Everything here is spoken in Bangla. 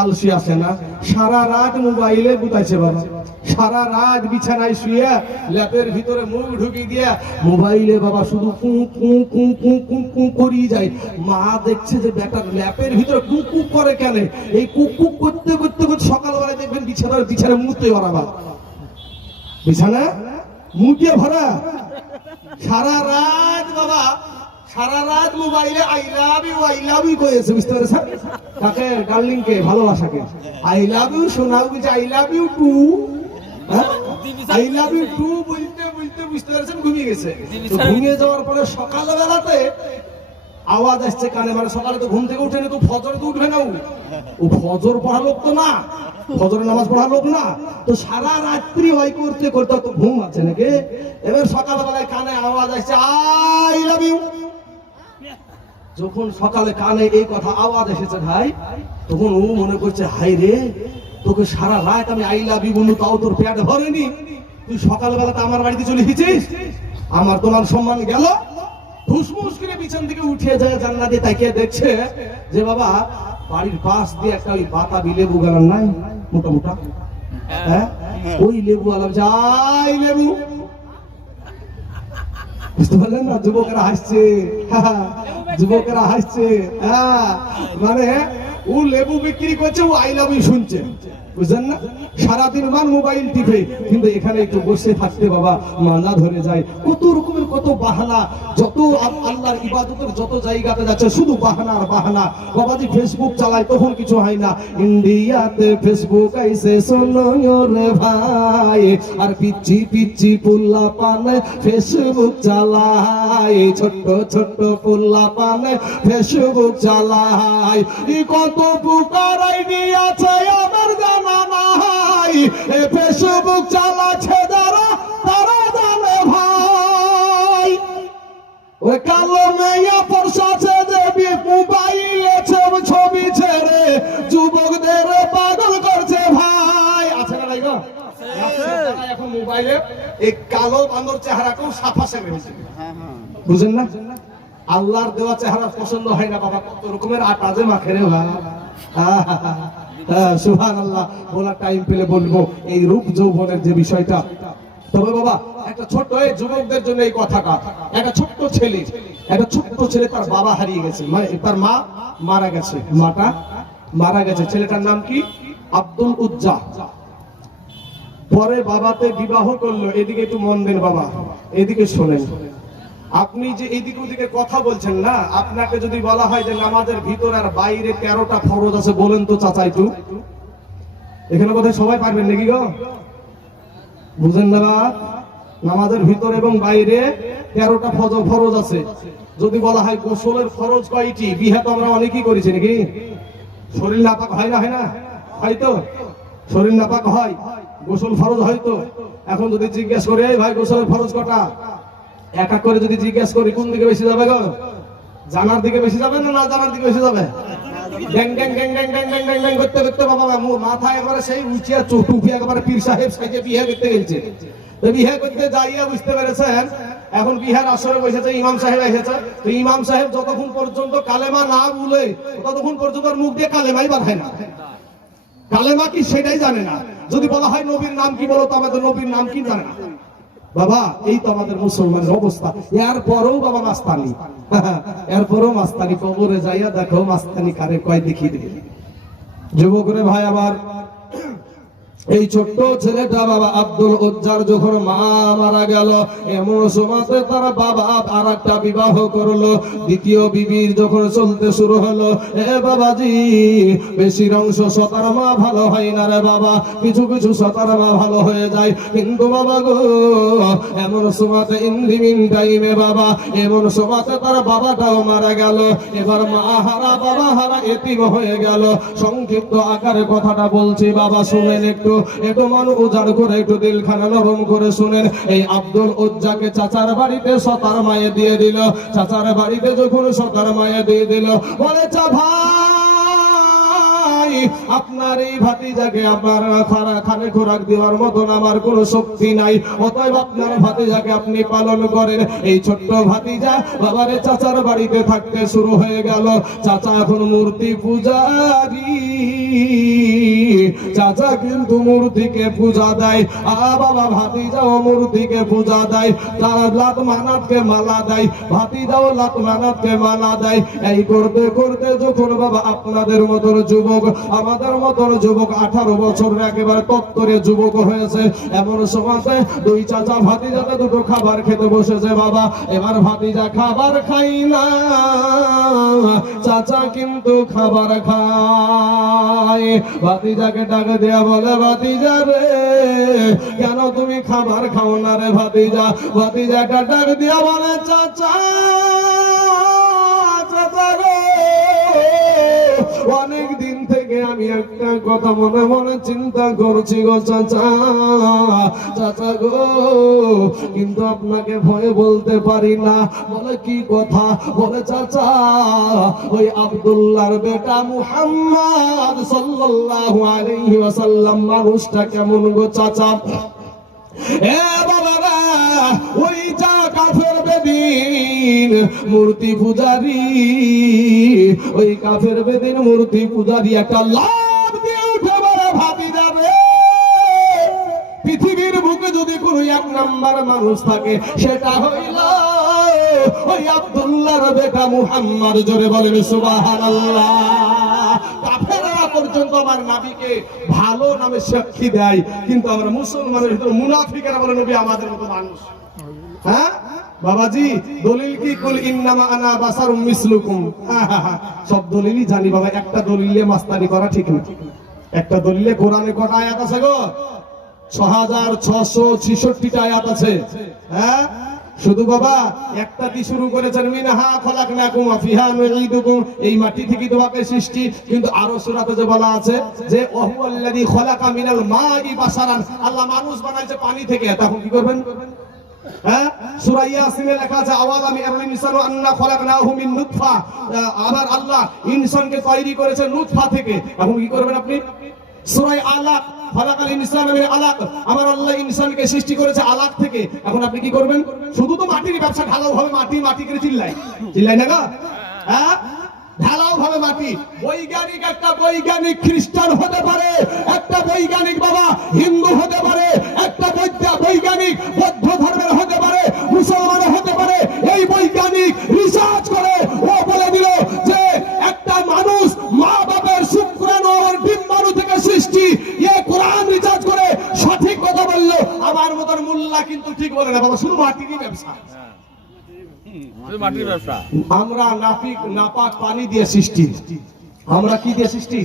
আলসি আসে না, সারা রাত মোবাইলে গুতাইছে বাবা, সারা রাত বিছানায় শুয়ে ল্যাপের ভিতরে মুখ ঢুকিয়ে দিয়ে মোবাইলে বাবা শুধু কু কু কু কু কু কু করিয়ে যায়। মা দেখছে যে বেটার ল্যাপের ভিতরে কু কু করে কেন, এই কু কু করতে করতে করতে সকালবেলায় দেখবেন বিছানায় মুতে ভরা, বাবা বিছানা মুতে ভরা, সারা রাত বাবা সারা রাত মোবাইলে আই লাভ ইউ করেছে, বুঝতে পেরেছেন? তাকে ডার্লিং কে, ভালোবাসাকে আই লাভ ইউ শোনাও, I love you too, I love you too বলতে বলতে বুঝতে পেরেছেন ঘুমিয়ে গেছে। ঘুমিয়ে যাওয়ার পরে সকালবেলাতে আওয়াজ আসছে কানে, মানে সকালে তো ঘুম থেকে উঠে না, তো ফজরে তো উঠবে না, ও ফজর পড়া লোক তো না, ফজরের নামাজ পড়া লোক না, তো সারা রাত্রি ওই করতে করতে তো ঘুম আছে নাকি। এবার সকালবেলায় কানে আওয়াজ আসছে আই লাভ ইউ। যখন সকালে কানে এই কথা আওয়াজ এসেছে ভাই, তখন ও মনে করছে হাই রে, তোকে সারা রাত আমি আই লাভ ইউ বললু, তাও তোর পেট ভরেনি, তুই সকালবেলাতে আমার বাড়িতে চলে এসেছিস, আমার তোমার সম্মান গেল। হুসমুস করে বিছান থেকে উঠে যায়, জানলা দিয়ে তাকিয়ে দেখছে যে বাবা বাড়ির পাশ দিয়ে একটা ওই বাতাবি লেবু গালার নাই, মোটা মোটা, হ্যাঁ ওই লেবু আলাম যাই লেবু, বুঝতে পারলেন না? যুবকেরা হাসছে, যুবকেরা হাসছে, হ্যাঁ মানে ও লেবু বিক্রি করছে, ও আই লাভ ইউ শুনছে, বুঝলেন না? সারাদিন মান মোবাইল টিপে, কিন্তু এখানে একটু বসে থাকতে বাবা মানা ধরে যায়। কত রকমের কত বাহানা, যত আল্লাহর ইবাদতের যত জায়গাতে যাচ্ছে শুধু বাহানা আর বাহানা। বাবাজি ফেসবুক চালায় তখন কিছু হয় না, ইন্ডিয়াতে ফেসবুক আইসে শোনো রে ভাই, আর পিচ্ছি পিচ্ছি পুল্লা পানে ফেসবুক চালায়, ছোট্ট ছোট্ট পুল্লা পানে ফেসবুক চালায়। কত প্রকার আইডিয়া আছে আমার জানা নাই, এ ফেসবুক চালাচ্ছে যারা তারা জানে ভাই। ওই কালো মেয়া পরশাছে দেবী মোবাইলে ছবি ছেড়ে যুবকদের পাগল করছে ভাই। আছে না নাই গো? এখন মোবাইলে এই কালো বান্দর চেহারাকেও সাফা সেরে হয়েছে, বুঝেন না? আল্লাহর দেওয়া চেহারা পছন্দ হয় না বাবা, কত রকমের আটা যে মাখে রে ভাই। সুবহানাল্লাহ, বলার টাইম পেলে বলবো এই রূপ যৌবনের যে বিষয়টা। তবে বাবা একটা ছোট্ট এই যুবকদের জন্য এই কথাটা, একটা ছোট্ট ছেলে তার বাবা হারিয়ে গেছে, মানে তার মা মারা গেছে, মাটা মারা গেছে। ছেলেটার নাম কি? আব্দুল উজ্জা। পরে বাবাতে বিবাহ করলো। এদিকে একটু মন দেন বাবা, এদিকে শোনেন। আপনি যে এদিকে ওদিকে কথা বলছেন না, আপনাকে যদি বলা হয় যে নামাজের ভিতর আর বাইরে 13টা ফরজ আছে, বলেন তো চাচা একটু, এখানে বোধহয় সবাই পারবেন নাকি গো? বুঝেন না বা? নামাজের ভিতর এবং বাইরে 13টা ফরজ আছে। যদি বলা হয় গোসলের ফরজ কয়টি, বিয়ে তো আমরা অনেকেই করেছি নাকি? শরীর নাপাক হয় না? হয় না? হয়তো শরীর নাপাক হয়, গোসল ফরজ হয়তো। এখন যদি জিজ্ঞেস করে ভাই গোসলের ফরজ কটা, এক এক করে যদি জিজ্ঞেস করি, কোন দিকে বেশি যাবে গো? জানার দিকে বেশি যাবে না জানার দিকে বেশি যাবে? Gang gang gang gang gang gang gang gang করতে করতে বাবা মাথা একবারে সেই উঁচিয়া টুপি একবারে পীর সাহেব সাইজে বিয়ে করতে গেছে। তো বিয়ে করতে যাইয়া বুঝতে পেরেছেন এখন বিহার আসরে বসেছে, ইমাম সাহেব এসেছে। তো ইমাম সাহেব যতক্ষণ পর্যন্ত কালেমা না বলে ততক্ষণ পর্যন্ত মুখ দিয়ে কালেমাই বার হয় না। কালেমা কি সেটাই জানে না। যদি বলা হয় নবীর নাম কি বলো, তো আমাদের নবীর নাম কি জানে না বাবা। এই তো আমাদের মুসলমানের অবস্থা। এরপরেও বাবা মাস্তানি, এরপরেও মাস্তানি। কবরে যাইয়া দেখো মাস্তানি কারে কয় দেখিয়ে দিবে। যুবকরে ভাই আমার, এই ছোট্ট ছেলেটা বাবা আব্দুল উজ্জার যখন মা মারা গেল, এমন সময়তে তার বাবা আর একটা বিবাহ করলো। দ্বিতীয় বিবির যখন চলতে শুরু হলো, এ বাবাজি বেশির অংশ সতার মা ভালো হয় না রে বাবা, কিছু কিছু সতার মা ভালো হয়ে যায়। কিন্তু বাবা গো এমন সময়তে ইন্দিমিন টাইমে বাবা, এমন সময়তে তার বাবাটাও মারা গেল। এবার মা হারা বাবা হারা এতিম হয়ে গেল। সংক্ষিপ্ত আকারে কথাটা বলছি বাবা, শুনেন একটু মানুষ উজাড় করে, একটু দিলখানা নরম করে শুনেন। এই আব্দুল উজ্জাকে চাচার বাড়িতে সতার মায়ে দিয়ে দিল। চাচার বাড়িতে যখন সতার মায়ে দিয়ে দিল, বলে চা ভাই আপনার এই ভাতিজাকে আপনার খানে খোরাক দেওয়ার মতন আমার কোনো শক্তি নাই, অতএব আপনার ভাতিজাকে আপনি পালন করেন। এই ছোট্ট ভাতিজা বাবারে চাচার বাড়িতে থাকতে শুরু হয়ে গেল। চাচা এখন মূর্তি পূজারি, চাচা কিন্তু মূর্তিকে পূজা দেয়, বাবা ভাতিজাও মূর্তিকে পূজা দেয়, তারা লাত মানাতকে মালা দেয়, ভাতিজাও লাত মানাতকে মালা দেয়। এই করতে করতে যখন বাবা আপনাদের মতন যুবক, আমাদের মতন যুবক 18 বছর একেবারে তত্তরে যুবক হয়েছে, এমন সময় দুই চাচা ভাতিজাতে দুটো খাবার খেতে বসেছে। বাবা এবার ভাতিজা খাবার খাই না, চাচা কিন্তু খাবার খায়। ভাতিজাকে ডাক দেয়া বলে, ভাতিজা রে কেন তুমি খাবার খাও না রে ভাতিজা? ভাতিজাকে ডাক দেয়া বলে, চাচা চাচা রে অনেক দিন থেকে আমি একটা কথা মনে মনে চিন্তা করছি গো চাচা, চাচা গো, কিন্তু আপনাকে ভয়ে বলতে পারি না। বলে কি কথা? বলে চাচা ওই আব্দুল্লাহর বেটা মুহাম্মদ সাল্লাল্লাহু আলাইহি ওয়াসাল্লাম মানুষটা কেমন গো চাচা? এ বাবারা, ওই যা কাফের বেদিন মূর্তি পূজারি, ওই কাফের বেদিন মূর্তি পূজারি একটা লাভ দিয়ে উঠে বলে, ভাতিজা রে পৃথিবীর বুকে যদি কোনো এক নাম্বার মানুষ থাকে সেটা হইল ওই আব্দুল্লাহর বেটা মুহাম্মদ। জোরে বলেন সুবহানাল্লাহ। কাফেররা পর্যন্ত আমার নবীকে ভালো নামে সাক্ষী দেয়, কিন্তু আমরা মুসলমানের ভিতরে মুনাফিকেরা বলে নবী আমাদের মতো মানুষ। হ্যাঁ বাবাজি, দলিল কি? কুল ইন্নামা আনা বাসারুম মিসলুকুম। সব দলিলই জানি বাবা, একটা দলিলে মাস্তানি করা ঠিক না। একটা দলিলে কোরআনে কটা আয়াত আছে গো? 6666টা আয়াত আছে। হ্যাঁ শুধু বাবা একটা দিয়ে শুরু করেছেন, মিনহা খলাকনাকুম ওয়া ফিহা নুঈদুকুম, এই মাটি থেকে তোমাকে সৃষ্টি। কিন্তু আরো সূরাতে যে বলা আছে যে ওয়াহুয়াল্লাযী খলাকা মিনাল মাই বাশারান, আল্লাহ মানুষ বানাইছে পানি থেকে। তখন কি করবেন? হ্যাঁ সূরা ইয়াসিনে লেখা আছে আওয়ালাম ইয়ারাল ইনসানু আন্না খলাকনাহু মিন নুতফা, আবার আল্লাহ ইনসানকে তৈরি করেছে নুতফা থেকে। এখন কি করবেন আপনি? সূরা আলাক খলাকাল ইনসানা মিন আলাক, আমার আল্লাহ ইনসানকে সৃষ্টি করেছে আলাক থেকে। এখন আপনি কি করবেন? শুধু তো মাটির ব্যবসা, ঢালাও ভাবে মাটি মাটি করে চিল্লাই না গো? হ্যাঁ ঢালাও ভাবে মাটি। বৈজ্ঞানিক একটা বৈজ্ঞানিক খ্রিস্টান হতে পারে, একটা বৈজ্ঞানিক বাবা হিন্দু হতে পারে, একটা বৈজ্ঞানিক বৌদ্ধ ধর্মের হতে পারে, মুসলমান হতে পারে। এই বৈজ্ঞানিক রিসার্চ করে ও বলে দিল যে একটা মানুষ মা বাবার শুক্রাণু আর ডিম্বাণু থেকে সৃষ্টি। এ কোরআন রিসার্চ করে সঠিক কথা বললো। আমার মতন মোল্লা কিন্তু ঠিক বলে না বাবা, শুধু মাটিরই ব্যবসা। আমরা নাপাক পানি দিয়ে সৃষ্টি, আমরা কি দিয়ে সৃষ্টি?